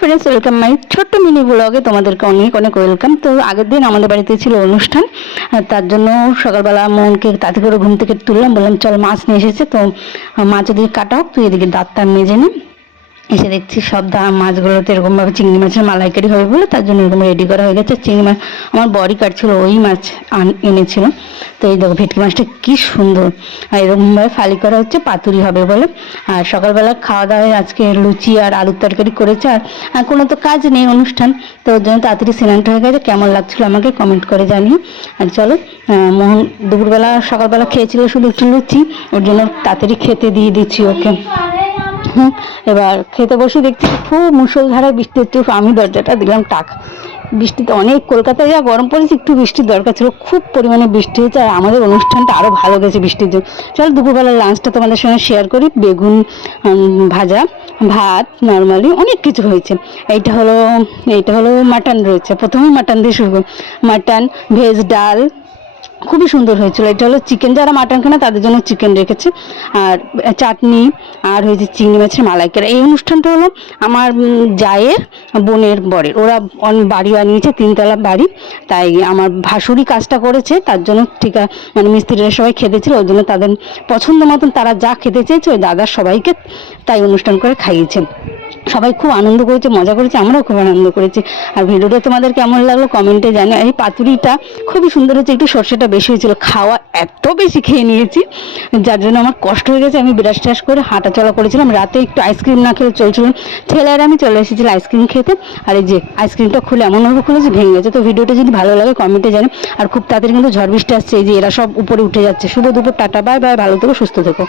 Friends, welcome my ছোট্ট mini ব্লগে তোমাদেরকে অনেক অনেক ওয়েলকাম। তো আগের দিন আমাদের বাড়িতে ছিল অনুষ্ঠান, তার জন্য সকালবেলা মোহনকে তাতে করে ঘুম থেকে তুললাম, বললাম চল মাছ নিয়ে এসেছে, তো মাছ ওদিকে কাটা হোক, তুই এদিকে দাঁতটা মেজে নে। এসে দেখছি সব মাছগুলোতে এরকমভাবে চিংড়ি মাছের মালাইকারি হবে বলে তার জন্য এরকম রেডি করা হয়ে গেছে। চিংড়ি মাছ আমার বড়ি কাটছিল, ওই মাছ এনেছিল। তো এই দেখো ভেটকি মাছটা কি সুন্দর, আর এরকমভাবে ফালি করা হচ্ছে, পাতুরি হবে বলে। আর সকালবেলা খাওয়া দাওয়ায় আজকে লুচি আর আলুর তরকারি করেছে। আর কোনো তো কাজ নেই, অনুষ্ঠান, তো ওর জন্য তাড়াতাড়ি স্নানটা হয়ে গেছে। কেমন লাগছিল আমাকে কমেন্ট করে জানিও। আর চলো, মোহন দুপুরবেলা সকালবেলা খেয়েছিল শুধু একটু লুচি, ওর জন্য তাড়াতাড়ি খেতে দিয়ে দিচ্ছি ওকে। এবার খেতে বসে দেখছি খুব মুষলধারে বৃষ্টি হচ্ছে, আমি দরজাটা দিলাম টাক। বৃষ্টিতে অনেক, কলকাতায় যা গরম পড়েছে, একটু বৃষ্টির দরকার ছিল, খুব পরিমাণে বৃষ্টি হয়েছে। আর আমাদের অনুষ্ঠানটা আরও ভালো গেছে বৃষ্টির জন্য। চলো দুপুরবেলার লাঞ্চটা তোমাদের সঙ্গে শেয়ার করি। বেগুন ভাজা, ভাত, নর্মালি অনেক কিছু হয়েছে। এইটা হলো মাটন রয়েছে, প্রথমে মাটন দিয়ে শুরু করি। মাটন, ভেজ ডাল খুবই সুন্দর হয়েছিল। এটা হলো চিকেন, যারা মাটন খায় না তাদের জন্য চিকেন রেখেছে। আর চাটনি, আর হয়েছে চিংড়ি মাছের মালাইকারি। এই অনুষ্ঠানটা হলো আমার জায়ের বোনের বরের, ওরা বাড়ি বানিয়েছে, 3তলা বাড়ি, তাই আমার ভাসুরি কাজটা করেছে, তার জন্য ঠিক মানে মিস্ত্রিরা সবাই খেতেছিল, ওই জন্য তাদের পছন্দ মতন তারা যা খেতে চেয়েছে ওই দাদার সবাইকে তাই অনুষ্ঠান করে খাইয়েছে। সবাই খুব আনন্দ করেছে, মজা করেছে, আমরাও খুব আনন্দ করেছি। আর ভিডিওটা তোমাদের কেমন লাগলো কমেন্টে জানিও। এই পাতুরিটা খুবই সুন্দর হয়েছে, একটু সর্ষেটা বেশি হয়েছিল, খাওয়া এত বেশি খেয়ে নিয়েছি যার জন্য আমার কষ্ট হয়ে গেছে। আমি বিরাস টাস করে হাঁটা চলা করেছিলাম, রাতে একটু আইসক্রিম না খেলে চলছিলাম, ছেলেরা আমি চলে এসেছিলাম আইসক্রিম খেতে। আর এই যে আইসক্রিমটা খুলে এমনভাবে খুলেছে ভেঙে গেছে। তো ভিডিওটা যদি ভালো লাগে কমেন্টে জানিও। আর খুব তাড়াতাড়ি কিন্তু ঝড় বৃষ্টি আসছে, এই যে এরা সব উপরে উঠে যাচ্ছে। শুভ দুপুর, টাটা, বাই বাই, ভালো থেকো, সুস্থ থেকো।